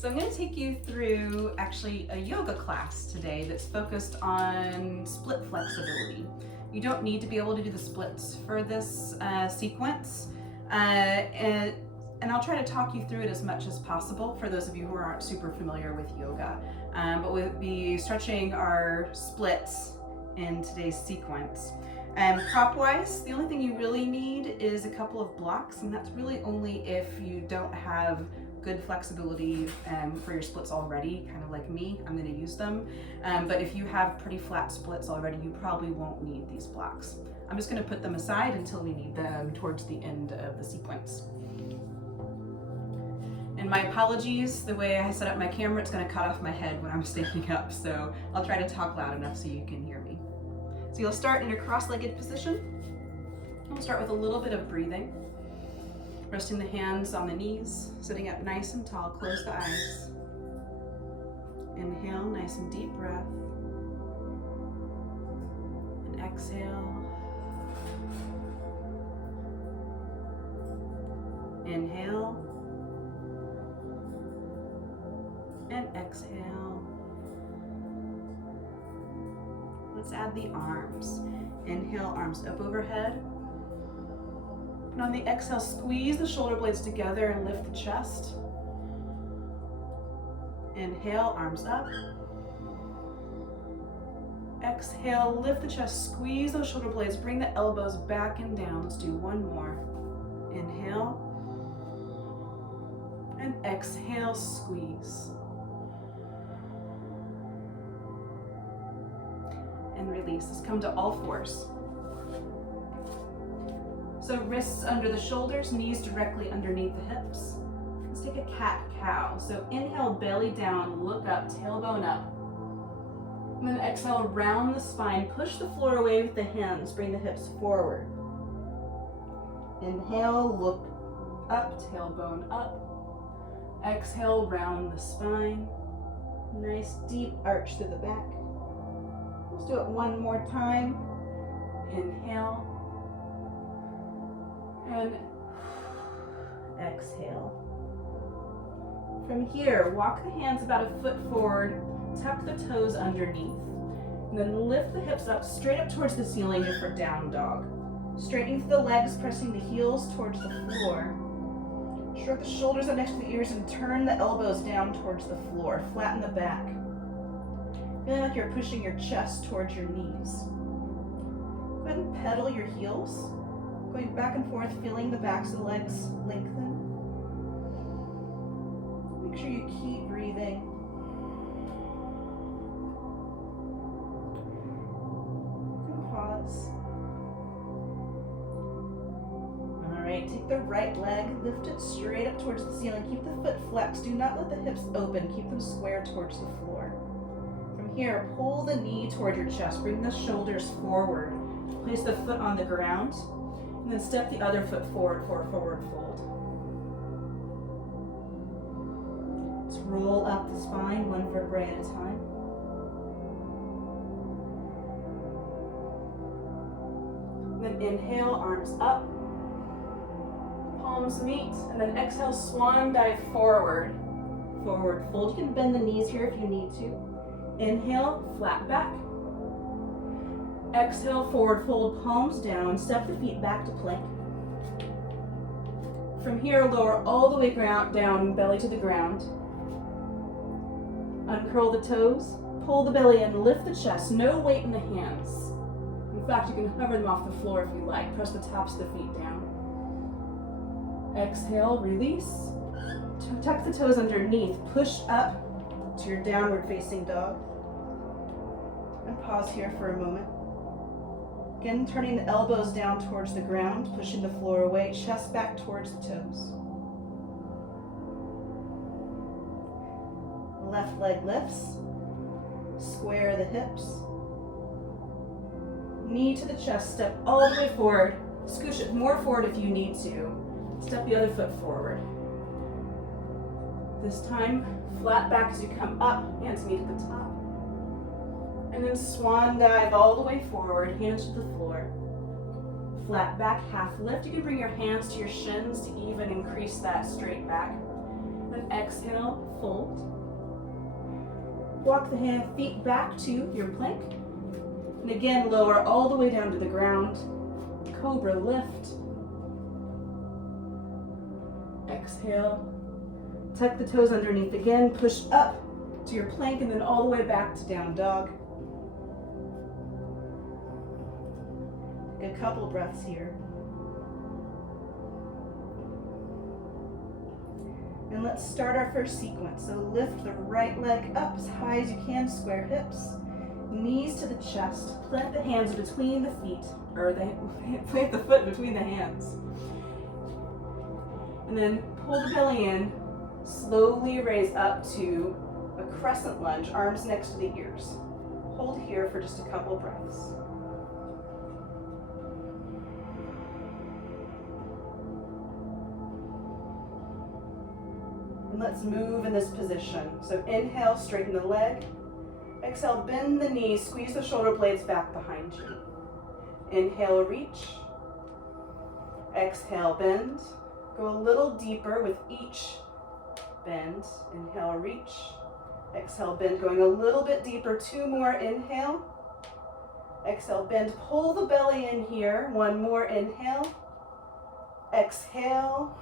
So I'm going to take you through actually a yoga class today that's focused on split flexibility. You don't need to be able to do the splits for this sequence, and I'll try to talk you through it as much as possible for those of you who aren't super familiar with yoga. But we'll be stretching our splits in today's sequence. Prop-wise, the only thing you really need is a couple of blocks, and that's really only if you don't have good flexibility for your splits already, kind of like me. I'm going to use them. But if you have pretty flat splits already, you probably won't need these blocks. I'm just going to put them aside until we need them towards the end of the sequence. And my apologies, the way I set up my camera, it's going to cut off my head when I'm standing up, so I'll try to talk loud enough so you can hear me. So you'll start in a cross-legged position. We'll start with a little bit of breathing. Resting the hands on the knees, sitting up nice and tall, close the eyes. Inhale, nice and deep breath. And exhale. Inhale. And exhale. Let's add the arms. Inhale, arms up overhead. And on the exhale, squeeze the shoulder blades together and lift the chest. Inhale, arms up. Exhale, lift the chest, squeeze those shoulder blades, bring the elbows back and down. Let's do one more. Inhale. And exhale, squeeze. And release. Let's come to all fours. So wrists under the shoulders, knees directly underneath the hips. Let's take a cat-cow. So inhale, belly down, look up, tailbone up. And then exhale, round the spine, push the floor away with the hands, bring the hips forward. Inhale, look up, tailbone up. Exhale, round the spine. Nice deep arch through the back. Let's do it one more time. Inhale. And exhale. From here, walk the hands about a foot forward, tuck the toes underneath, and then lift the hips up, straight up towards the ceiling for down dog. Straightening through the legs, pressing the heels towards the floor. Shrug the shoulders up next to the ears and turn the elbows down towards the floor. Flatten the back. Feeling like you're pushing your chest towards your knees. Go ahead and pedal your heels. Going back and forth, feeling the backs of the legs lengthen. Make sure you keep breathing. You can pause. All right, take the right leg, lift it straight up towards the ceiling. Keep the foot flexed. Do not let the hips open. Keep them square towards the floor. From here, pull the knee toward your chest. Bring the shoulders forward. Place the foot on the ground. And then step the other foot forward for a forward fold. Let's roll up the spine, one vertebrae at a time. And then inhale, arms up. Palms meet. And then exhale, swan dive forward. Forward fold. You can bend the knees here if you need to. Inhale, flat back. Exhale, forward fold, palms down, step the feet back to plank. From here, lower all the way down, belly to the ground. Uncurl the toes, pull the belly in, lift the chest, no weight in the hands. In fact, you can hover them off the floor if you like. Press the tops of the feet down. Exhale, release. Tuck the toes underneath, push up to your downward facing dog. And pause here for a moment. Again, turning the elbows down towards the ground, pushing the floor away, chest back towards the toes. Left leg lifts. Square the hips. Knee to the chest, step all the way forward. Scooch it more forward if you need to. Step the other foot forward. This time, flat back as you come up, hands meet at the top. And then swan dive all the way forward, hands to the floor. Flat back, half lift. You can bring your hands to your shins to even increase that straight back. Then exhale, fold. Walk the feet back to your plank. And again, lower all the way down to the ground. Cobra lift. Exhale. Tuck the toes underneath again. Push up to your plank and then all the way back to down dog. A couple breaths here. And let's start our first sequence. So lift the right leg up as high as you can, square hips, knees to the chest, plant the hands between the feet, or plant the foot between the hands. And then pull the belly in, slowly raise up to a crescent lunge, arms next to the ears. Hold here for just a couple breaths. Let's move in this position. So inhale, straighten the leg. Exhale, bend the knees, squeeze the shoulder blades back behind you. Inhale, reach. Exhale, bend. Go a little deeper with each bend. Inhale, reach. Exhale, bend, going a little bit deeper. 2 more, inhale. Exhale, bend, pull the belly in here. 1 more, inhale. Exhale.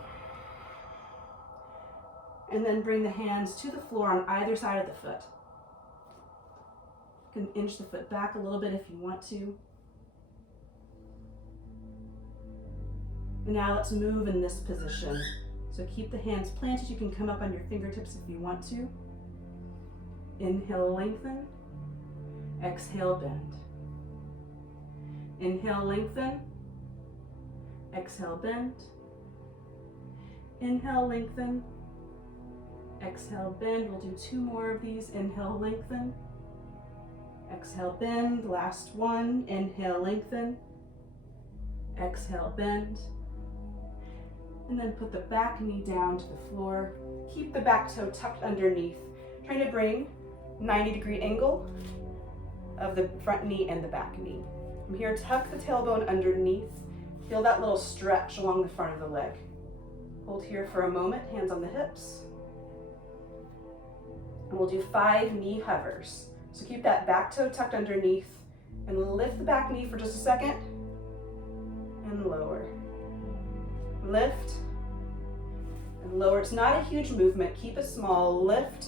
And then bring the hands to the floor on either side of the foot. You can inch the foot back a little bit if you want to. And now let's move in this position. So keep the hands planted. You can come up on your fingertips if you want to. Inhale, lengthen. Exhale, bend. Inhale, lengthen. Exhale, bend. Inhale, lengthen. Exhale, bend. We'll do 2 more of these. Inhale, lengthen. Exhale, bend. Last one. Inhale, lengthen. Exhale, bend. And then put the back knee down to the floor. Keep the back toe tucked underneath. Trying to bring 90-degree angle of the front knee and the back knee. From here, tuck the tailbone underneath. Feel that little stretch along the front of the leg. Hold here for a moment, hands on the hips. And we'll do 5 knee hovers. So keep that back toe tucked underneath and lift the back knee for just a second and lower. Lift and lower. It's not a huge movement. Keep it small. Lift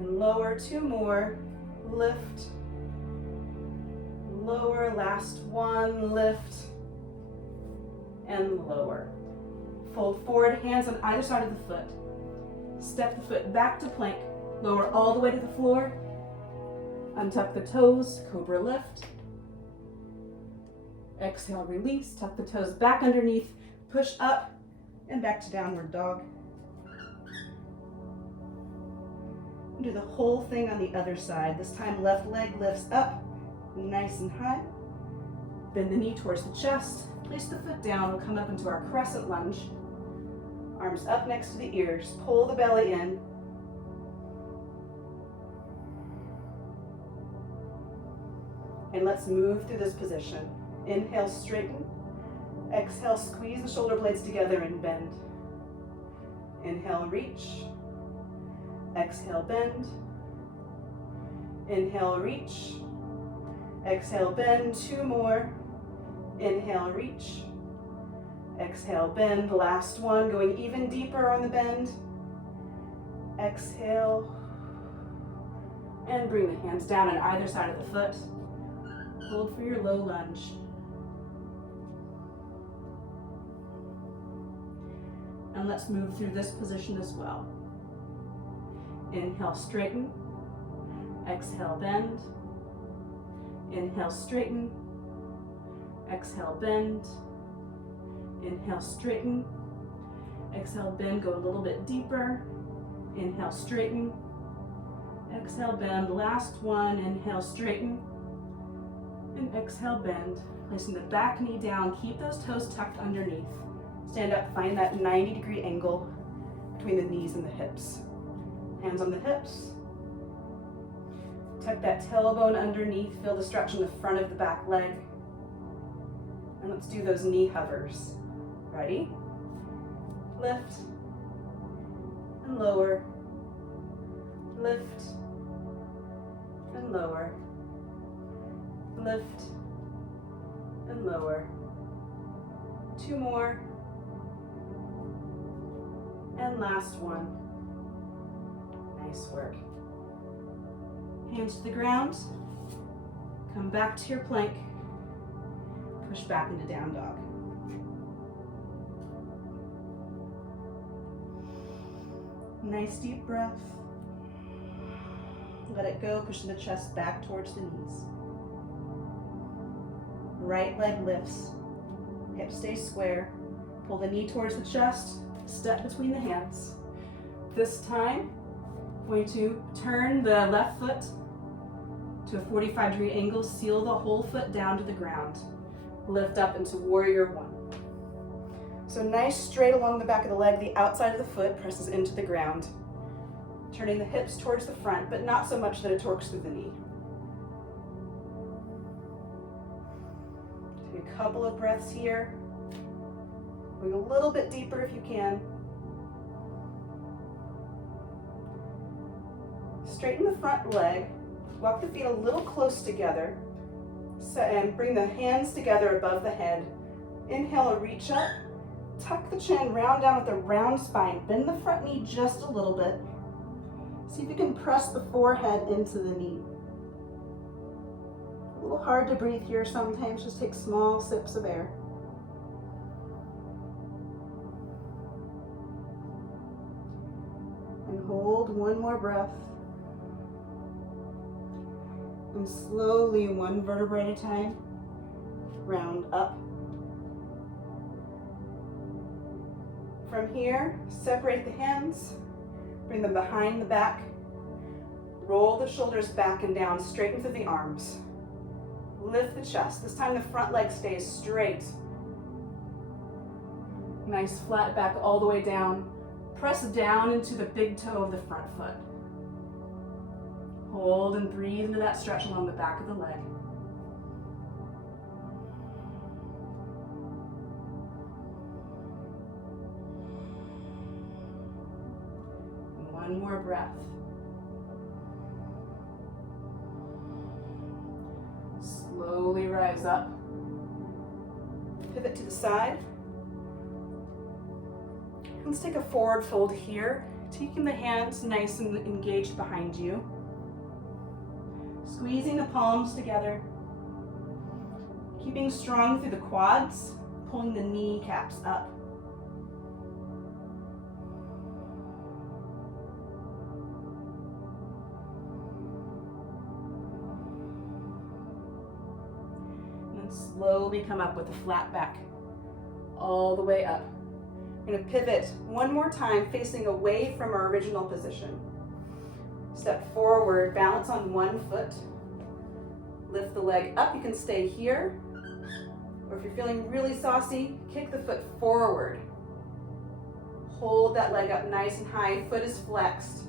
and lower. 2 more. Lift. Lower. Last one. Lift and lower. Fold forward, hands on either side of the foot. Step the foot back to plank, lower all the way to the floor. Untuck the toes, cobra lift. Exhale, release, tuck the toes back underneath, push up and back to downward dog. Do the whole thing on the other side. This time left leg lifts up, nice and high. Bend the knee towards the chest, place the foot down, we'll come up into our crescent lunge. Arms up next to the ears, pull the belly in. And let's move through this position. Inhale, straighten. Exhale, squeeze the shoulder blades together and bend. Inhale, reach. Exhale, bend. Inhale, reach. Exhale, bend. 2 more. Inhale, reach. Exhale, bend. Last one, going even deeper on the bend. Exhale. And bring the hands down on either side of the foot. Hold for your low lunge. And let's move through this position as well. Inhale, straighten. Exhale, bend. Inhale, straighten. Exhale, bend. Inhale, straighten. Exhale, bend, go a little bit deeper. Inhale, straighten. Exhale, bend. Last one, inhale, straighten. And exhale, bend. Placing the back knee down, keep those toes tucked underneath. Stand up, find that 90-degree angle between the knees and the hips. Hands on the hips. Tuck that tailbone underneath, feel the stretch in the front of the back leg. And let's do those knee hovers. Ready? Lift and lower. lift, and lower, lift, and lower. 2 more, and last one. Nice work. Hands to the ground, come back to your plank, push back into down dog. Nice deep breath. Let it go, pushing the chest back towards the knees. Right leg lifts, hips stay square. Pull the knee towards the chest, step between the hands. This time, I'm going to turn the left foot to a 45-degree angle, seal the whole foot down to the ground. Lift up into warrior one. So nice straight along the back of the leg, the outside of the foot presses into the ground. Turning the hips towards the front, but not so much that it torques through the knee. Take a couple of breaths here. Going a little bit deeper if you can. Straighten the front leg. Walk the feet a little close together. And bring the hands together above the head. Inhale, reach up. Tuck the chin, round down with a round spine. Bend the front knee just a little bit. See if you can press the forehead into the knee. A little hard to breathe here sometimes. Just take small sips of air. And hold one more breath. And slowly, one vertebrae at a time, round up. From here, separate the hands, bring them behind the back, roll the shoulders back and down, straighten through the arms. Lift the chest. This time the front leg stays straight. Nice flat back all the way down. Press down into the big toe of the front foot. Hold and breathe into that stretch along the back of the leg. One more breath. Slowly rise up. Pivot to the side. Let's take a forward fold here, taking the hands nice and engaged behind you. Squeezing the palms together. Keeping strong through the quads, pulling the kneecaps up. Slowly come up with a flat back, all the way up. We're going to pivot one more time, facing away from our original position. Step forward, balance on one foot. Lift the leg up, you can stay here. Or if you're feeling really saucy, kick the foot forward. Hold that leg up nice and high, foot is flexed.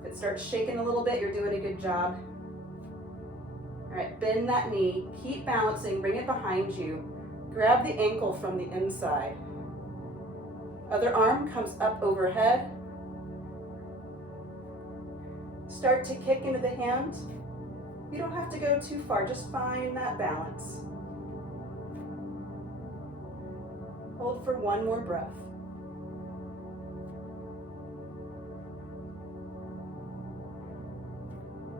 If it starts shaking a little bit, you're doing a good job. All right, bend that knee, keep balancing, bring it behind you. Grab the ankle from the inside. Other arm comes up overhead. Start to kick into the hands. You don't have to go too far, just find that balance. Hold for one more breath.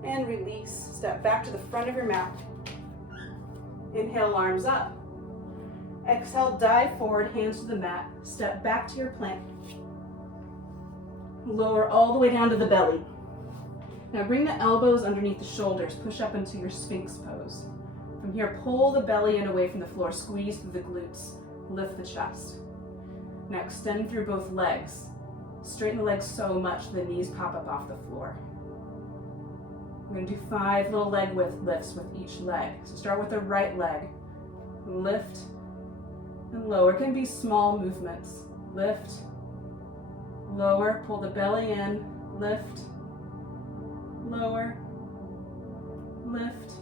And release. Step back to the front of your mat. Inhale, arms up. Exhale, dive forward, hands to the mat. Step back to your plank. Lower all the way down to the belly. Now bring the elbows underneath the shoulders. Push up into your Sphinx pose. From here, pull the belly in away from the floor. Squeeze through the glutes. Lift the chest. Now extend through both legs. Straighten the legs so much the knees pop up off the floor. We're going to do 5 little leg width lifts with each leg. So start with the right leg. Lift and lower. It can be small movements. Lift, lower, pull the belly in, lift, lower, lift,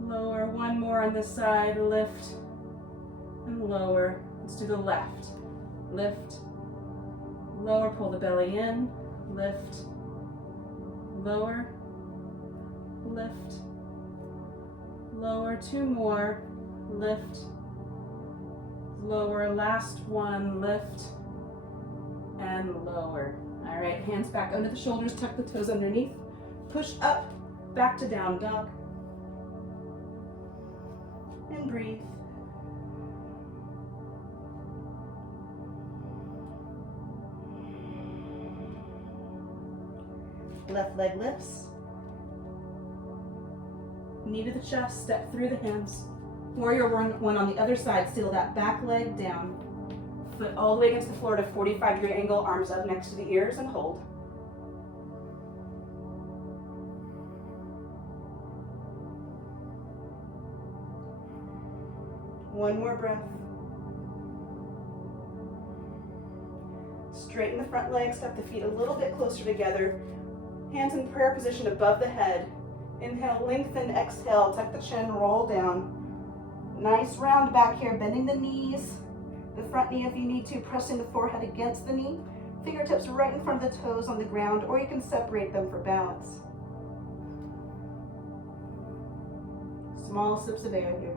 lower. One more on this side, lift and lower. Let's do the left. lift, lower, pull the belly in, lift, lower, lift, lower, 2 more, lift, lower, last one, lift, and lower. All right, hands back under the shoulders, tuck the toes underneath, push up, back to down dog, and breathe. Left leg lifts, knee to the chest, step through the hands. Warrior one on the other side, seal that back leg down. Foot all the way against the floor to 45-degree angle, arms up next to the ears, and hold. One more breath. Straighten the front leg, step the feet a little bit closer together. Hands in prayer position above the head. Inhale, lengthen, exhale, tuck the chin, roll down. Nice round back here, bending the knees. The front knee if you need to, pressing the forehead against the knee. Fingertips right in front of the toes on the ground, or you can separate them for balance. Small sips of air here.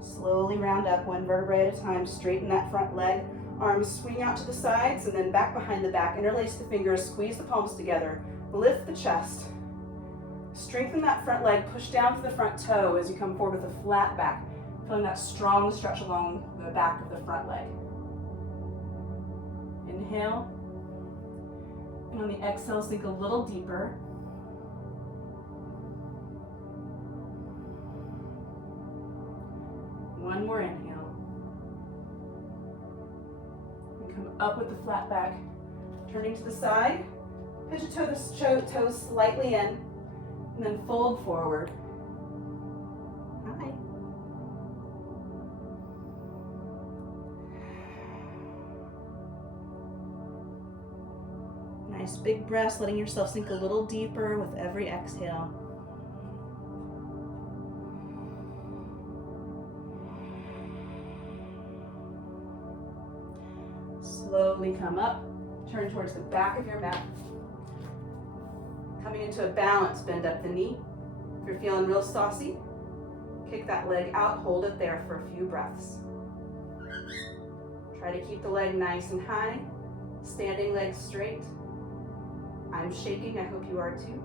Slowly round up, 1 vertebrae at a time. Straighten that front leg. Arms swing out to the sides and then back behind the back. Interlace the fingers, squeeze the palms together. Lift the chest. Strengthen that front leg. Push down to the front toe as you come forward with a flat back. Feeling that strong stretch along the back of the front leg. Inhale. And on the exhale, sink a little deeper. One more inhale. And come up with the flat back. Turning to the side. Pitch the toes slightly in. And then fold forward. Hi. Nice big breaths, letting yourself sink a little deeper with every exhale. Slowly come up, turn towards the back of your mat. Coming into a balance, bend up the knee. If you're feeling real saucy, kick that leg out, hold it there for a few breaths. Try to keep the leg nice and high, standing leg straight. I'm shaking, I hope you are too.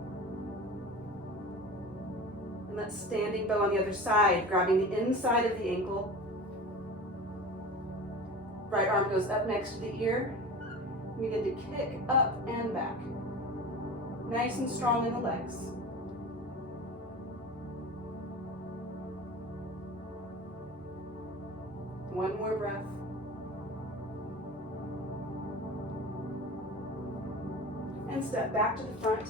And let's standing bow on the other side, grabbing the inside of the ankle. Right arm goes up next to the ear. Begin to kick up and back. Nice and strong in the legs. One more breath. And step back to the front.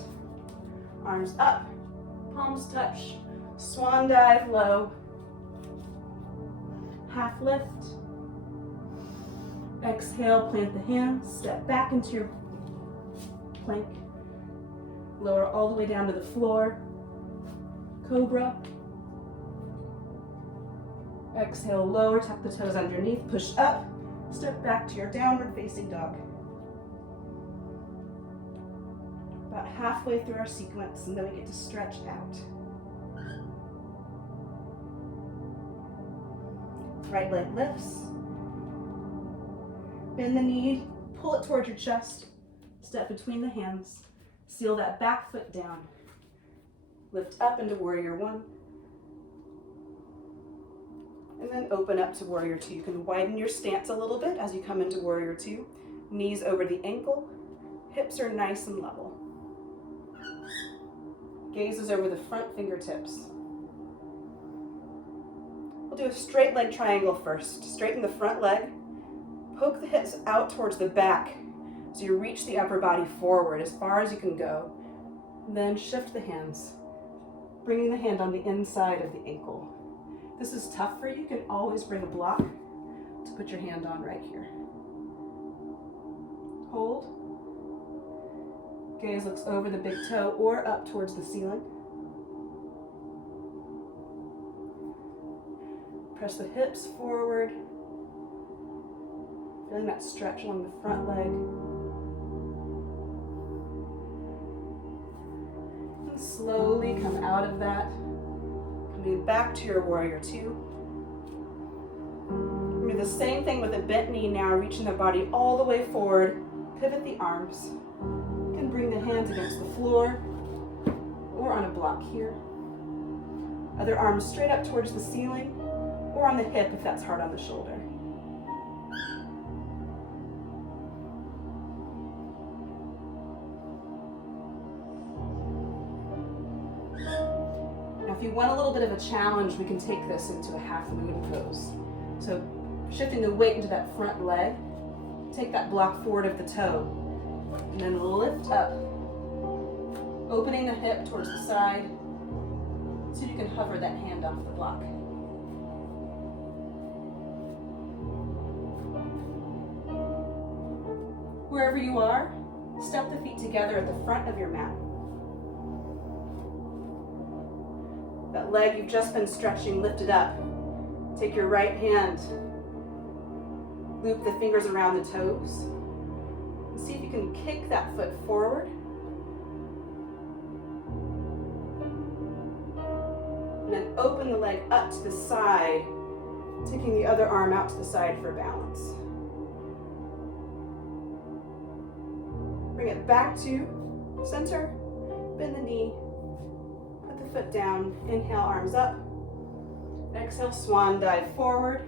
Arms up, palms touch. Swan dive low. Half lift. Exhale, plant the hands, step back into your plank. Lower all the way down to the floor. Cobra. Exhale, lower, tuck the toes underneath, push up, step back to your downward facing dog. About halfway through our sequence, and then we get to stretch out. Right leg lifts. Bend the knee, pull it towards your chest, step between the hands, seal that back foot down. Lift up into Warrior One. And then open up to Warrior Two. You can widen your stance a little bit as you come into Warrior Two. Knees over the ankle, hips are nice and level. Gaze is over the front fingertips. We'll do a straight leg triangle first. Straighten the front leg. Poke the hips out towards the back so you reach the upper body forward as far as you can go. Then shift the hands, bringing the hand on the inside of the ankle. If this is tough for you, you can always bring a block to put your hand on right here. Hold. Gaze looks over the big toe or up towards the ceiling. Press the hips forward. Feeling that stretch along the front leg. And slowly come out of that. Coming back to your warrior two. Do the same thing with a bent knee now, reaching the body all the way forward. Pivot the arms. You can bring the hands against the floor or on a block here. Other arms straight up towards the ceiling or on the hip if that's hard on the shoulder. Now if you want a little bit of a challenge, we can take this into a half moon pose. So shifting the weight into that front leg, take that block forward of the toe, and then lift up, opening the hip towards the side so you can hover that hand off the block. Wherever you are, step the feet together at the front of your mat. That leg you've just been stretching, lift it up. Take your right hand, loop the fingers around the toes, and see if you can kick that foot forward. And then open the leg up to the side, taking the other arm out to the side for balance. Bring it back to center, bend the knee, put the foot down, inhale, arms up. Exhale, swan dive forward,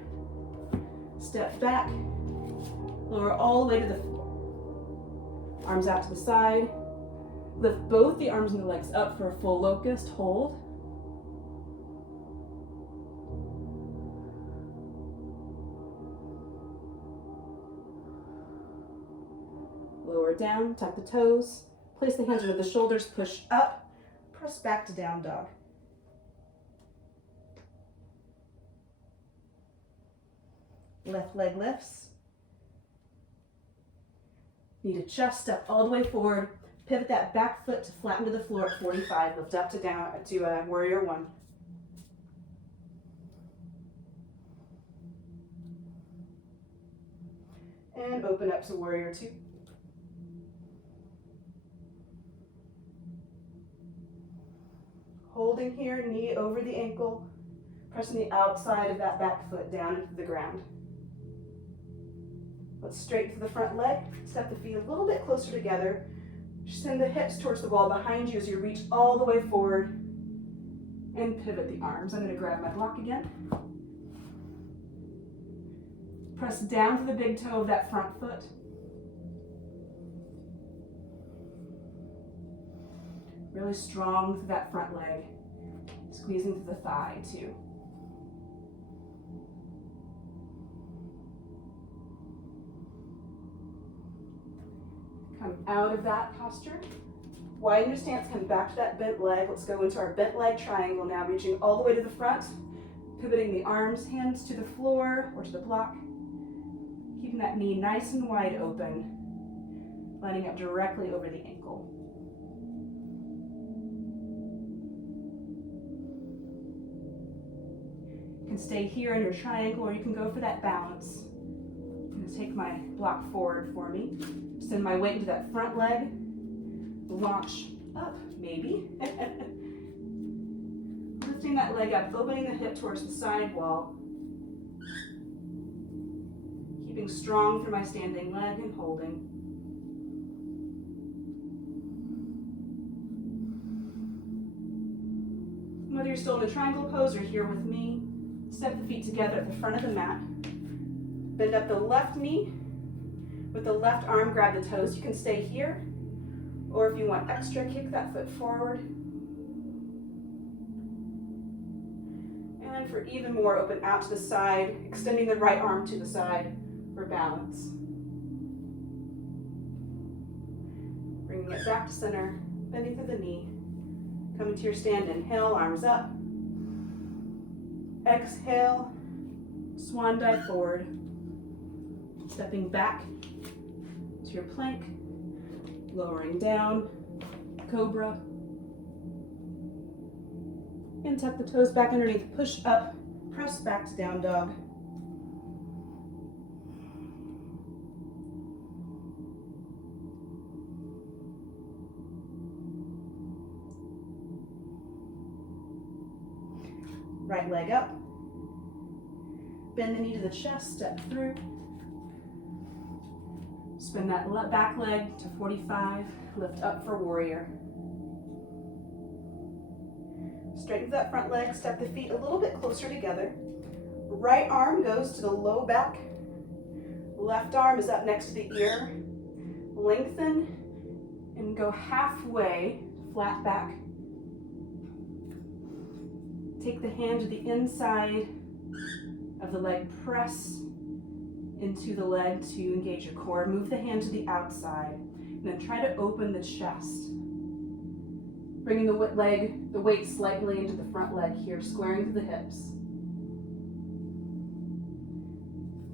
step back, lower all the way to the floor. Arms out to the side, lift both the arms and the legs up for a full locust, hold. Lower down, tuck the toes, place the hands under the shoulders, push up, press back to down dog. Left leg lifts. Need to just step all the way forward. Pivot that back foot to flatten to the floor at 45. Lift up to down to warrior one. And open up to warrior two. Holding here, knee over the ankle, pressing the outside of that back foot down into the ground. Let's straighten the front leg, step the feet a little bit closer together. Send the hips towards the wall behind you as you reach all the way forward and pivot the arms. I'm going to grab my block again. Press down to the big toe of that front foot. Really strong through that front leg, squeezing through the thigh too. Come out of that posture. Widen your stance, come back to that bent leg. Let's go into our bent leg triangle now, reaching all the way to the front, pivoting the arms, hands to the floor or to the block, keeping that knee nice and wide open, lining up directly over the ankle. You can stay here in your triangle or you can go for that balance. I'm going to take my block forward for me. Send my weight into that front leg. Launch up, maybe. Lifting that leg up, opening the hip towards the side wall. Keeping strong through my standing leg and holding. Whether you're still in a triangle pose or here with me, step the feet together at the front of the mat. Bend up the left knee. With the left arm, grab the toes. You can stay here, or if you want extra, kick that foot forward. And for even more, open out to the side, extending the right arm to the side for balance. Bringing it back to center, bending through the knee. Coming to your stand, inhale, arms up. Exhale, swan dive forward. Stepping back to your plank, lowering down, cobra. And tuck the toes back underneath, push up Press back to down dog. Right leg up. Bend the knee to the chest, step through. Spin that back leg to 45, lift up for warrior. Straighten that front leg, step the feet a little bit closer together. Right arm goes to the low back. Left arm is up next to the ear. Lengthen and go halfway, flat back. Take the hand to the inside of the leg, press into the leg to engage your core. Move the hand to the outside, and then try to open the chest. Bringing the weight slightly into the front leg here, squaring through the hips.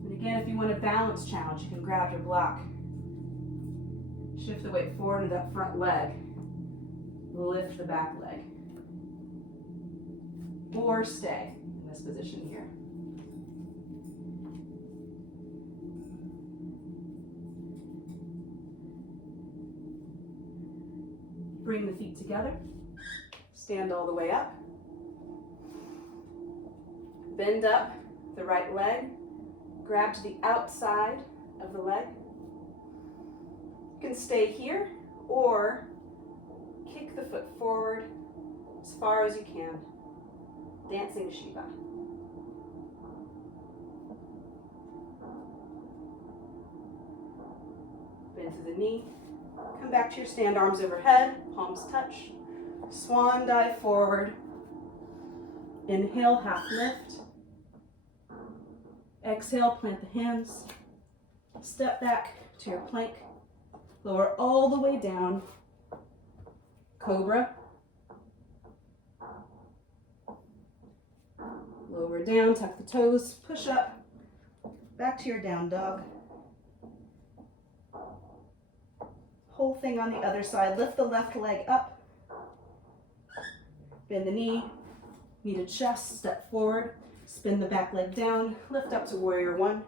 And again, if you want a balance challenge, you can grab your block. Shift the weight forward into that front leg. Lift the back leg. Or stay in this position here. Bring the feet together. Stand all the way up. Bend up the right leg. Grab to the outside of the leg. You can stay here or kick the foot forward as far as you can. Dancing Shiva. Bend to the knee. Come back to your stand, arms overhead, palms touch. Swan dive forward. Inhale, half lift. Exhale, plant the hands. Step back to your plank. Lower all the way down. Cobra. Lower down, tuck the toes, push up, back to your down dog. Whole thing on the other side. Lift the left leg up. Bend the knee to chest, step forward. Spin the back leg down, lift up to warrior one.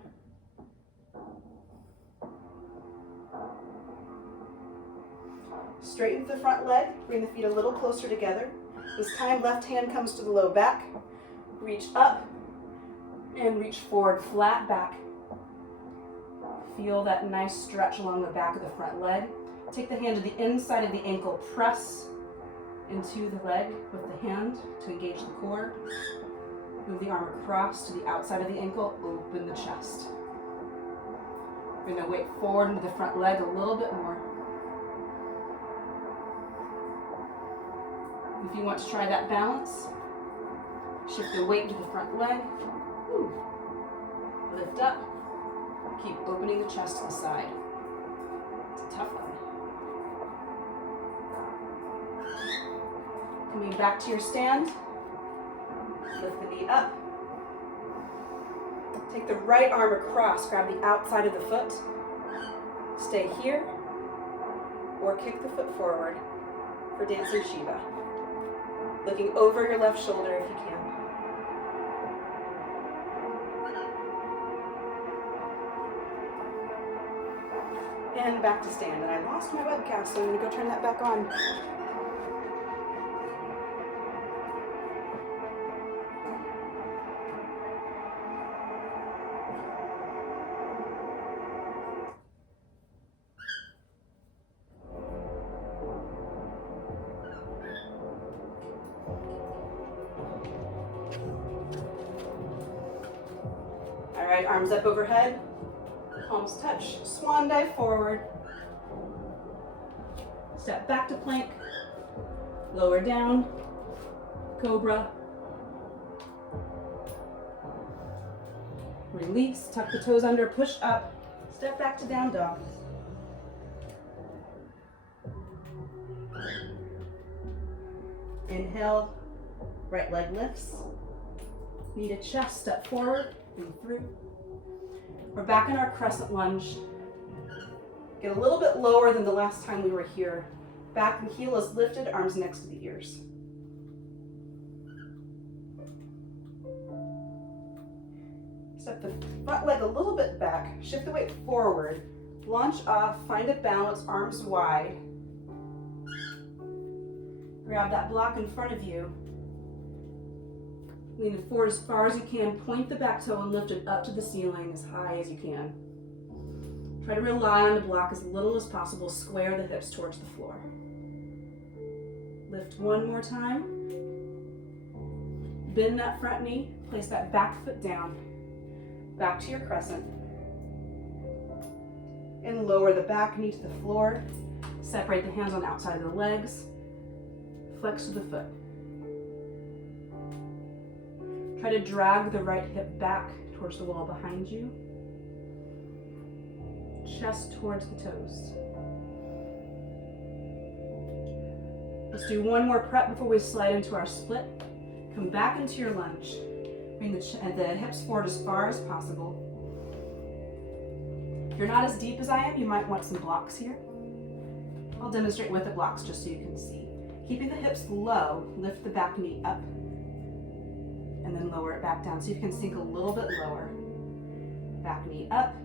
Straighten the front leg, bring the feet a little closer together. This time, left hand comes to the low back. Reach up and reach forward, flat back. Feel that nice stretch along the back of the front leg. Take the hand to the inside of the ankle, press into the leg with the hand to engage the core. Move the arm across to the outside of the ankle, open the chest. Bring the weight forward into the front leg a little bit more. If you want to try that balance, shift the weight into the front leg. Ooh. Lift up. Keep opening the chest to the side. It's a tough one. Coming back to your stand. Lift the knee up. Take the right arm across. Grab the outside of the foot. Stay here. Or kick the foot forward for Dancing Shiva. Looking over your left shoulder if you can. And back to stand. And I lost my webcast, so I'm going to go turn that back on. All right, arms up overhead. Palms touch, swan dive forward. Step back to plank, lower down, cobra. Release, tuck the toes under, push up, step back to down dog. Inhale, right leg lifts. Knee to chest, step forward, and through. We're back in our crescent lunge. Get a little bit lower than the last time we were here. Back and heel is lifted, arms next to the ears. Step the front leg a little bit back, shift the weight forward, launch off, find a balance, arms wide. Grab that block in front of you. Lean it forward as far as you can, point the back toe and lift it up to the ceiling as high as you can. Try to rely on the block as little as possible, square the hips towards the floor. Lift one more time. Bend that front knee, place that back foot down, back to your crescent. And lower the back knee to the floor. Separate the hands on the outside of the legs. Flex to the foot. Try to drag the right hip back towards the wall behind you. Chest towards the toes. Let's do one more prep before we slide into our split. Come back into your lunge. Bring the hips forward as far as possible. If you're not as deep as I am, you might want some blocks here. I'll demonstrate with the blocks just so you can see. Keeping the hips low, lift the back knee up and then lower it back down so you can sink a little bit lower. Back knee up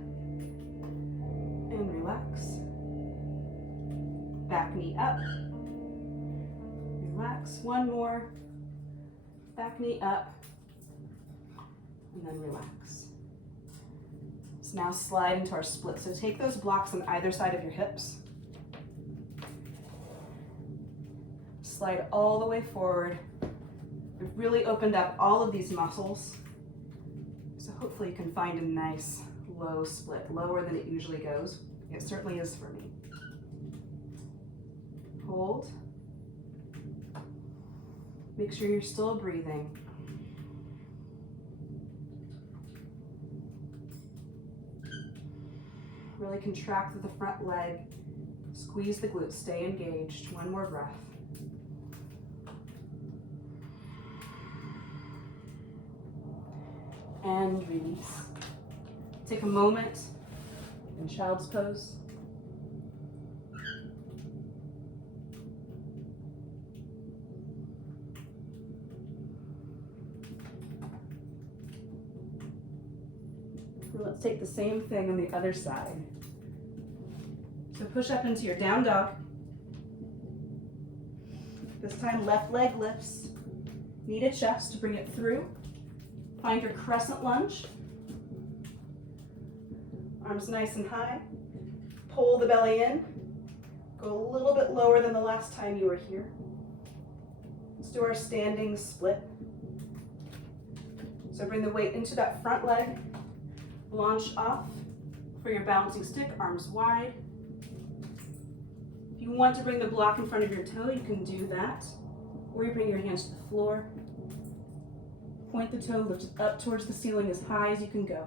and relax. Back knee up, relax. One more. Back knee up and then relax. So now slide into our split. So take those blocks on either side of your hips. Slide all the way forward. We've really opened up all of these muscles. So hopefully you can find a nice low split, lower than it usually goes. It certainly is for me. Hold. Make sure you're still breathing. Really contract with the front leg. Squeeze the glutes, stay engaged. One more breath. And release. Take a moment in child's pose. Let's take the same thing on the other side. So push up into your down dog. This time left leg lifts. Knee to chest to bring it through. Find your crescent lunge. Arms nice and high. Pull the belly in. Go a little bit lower than the last time you were here. Let's do our standing split. So bring the weight into that front leg. Launch off for your balancing stick, arms wide. If you want to bring the block in front of your toe, you can do that. Or you bring your hands to the floor. Point the toe, lift it up towards the ceiling as high as you can go.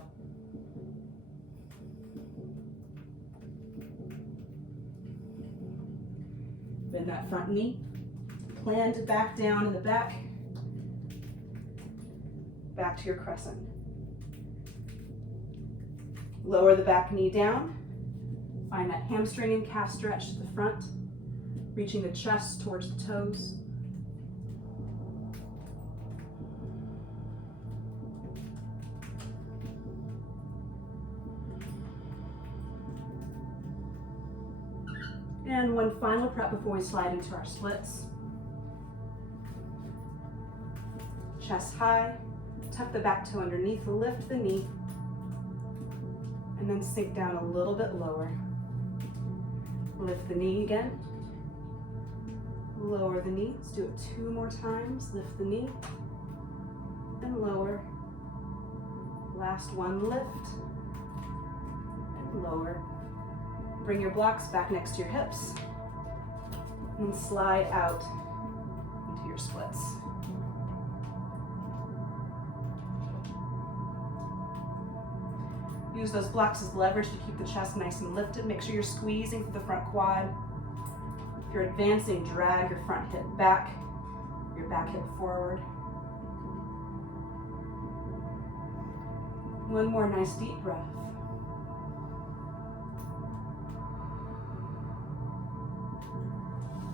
Bend that front knee. Plan to back down in the back. Back to your crescent. Lower the back knee down. Find that hamstring and calf stretch to the front, reaching the chest towards the toes. And one final prep before we slide into our splits. Chest high, tuck the back toe underneath, lift the knee, and then sink down a little bit lower. Lift the knee again. Lower the knee. Let's do it 2 more times. Lift the knee and lower. Last one, lift and lower. Bring your blocks back next to your hips and slide out into your splits. Use those blocks as leverage to keep the chest nice and lifted. Make sure you're squeezing through the front quad. If you're advancing, drag your front hip back, your back hip forward. One more nice deep breath.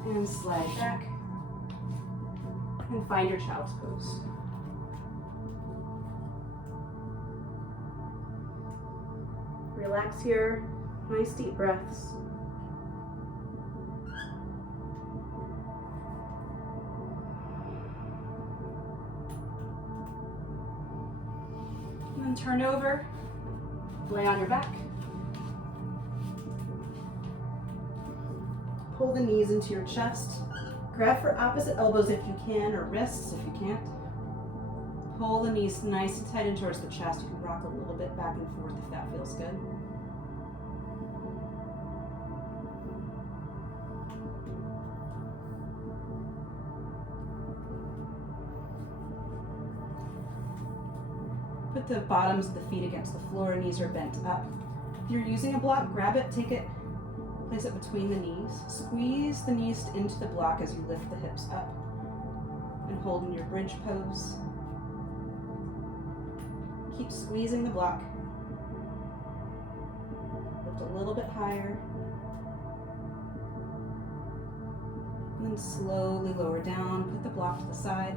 And slide back. And find your child's pose. Relax here, nice deep breaths. And then turn over, lay on your back. Pull the knees into your chest. Grab for opposite elbows if you can, or wrists if you can't. Pull the knees nice and tight in towards the chest. You can rock a little bit back and forth if that feels good. Put the bottoms of the feet against the floor, knees are bent up. If you're using a block, grab it, take it, place it between the knees. Squeeze the knees into the block as you lift the hips up. And hold in your bridge pose. Keep squeezing the block. Lift a little bit higher. And then slowly lower down, put the block to the side.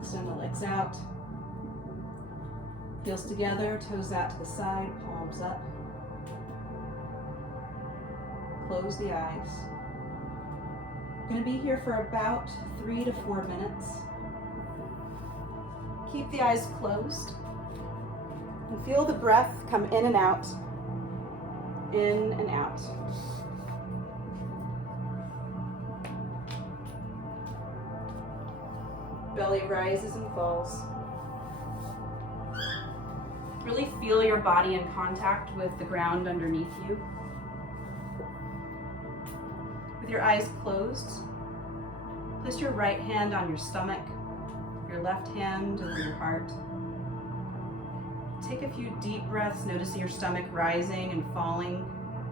Extend the legs out. Heels together, toes out to the side, palms up. Close the eyes. We're going to be here for about 3 to 4 minutes. Keep the eyes closed. And feel the breath come in and out. In and out. Belly rises and falls. Really feel your body in contact with the ground underneath you. With your eyes closed, place your right hand on your stomach, your left hand over your heart. Take a few deep breaths, noticing your stomach rising and falling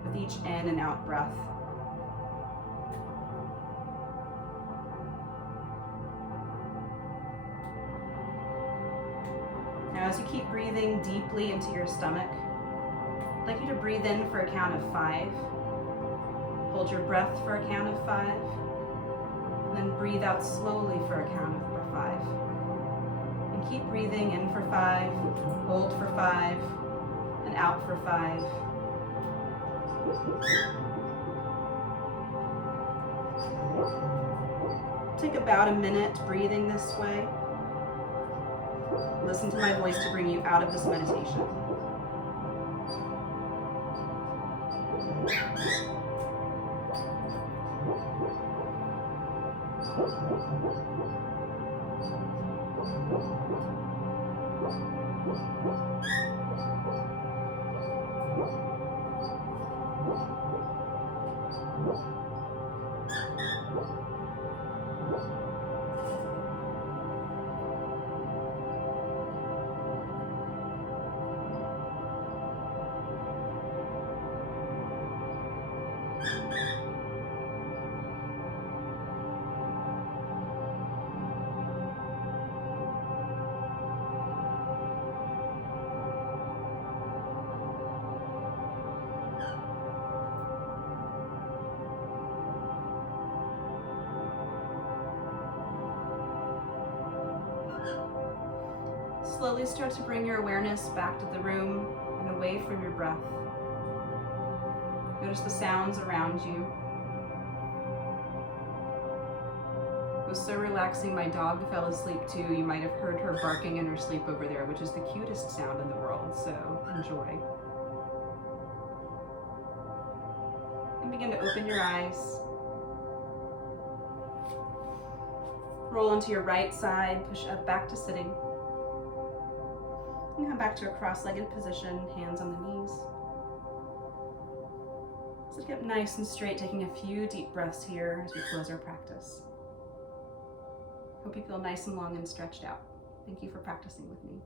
with each in and out breath. Now, as you keep breathing deeply into your stomach, I'd like you to breathe in for a count of 5. Hold your breath for a count of 5. And then breathe out slowly for a count of 5. And keep breathing in for 5, hold for 5, and out for 5. Take about a minute breathing this way. Listen to my voice to bring you out of this meditation. Slowly start to bring your awareness back to the room and away from your breath. Notice the sounds around you. It was so relaxing, my dog fell asleep too. You might have heard her barking in her sleep over there, which is the cutest sound in the world, so enjoy. And begin to open your eyes. Roll onto your right side, push up back to sitting. And come back to a cross-legged position, hands on the knees. Sit up nice and straight, taking a few deep breaths here as we close our practice. Hope you feel nice and long and stretched out. Thank you for practicing with me.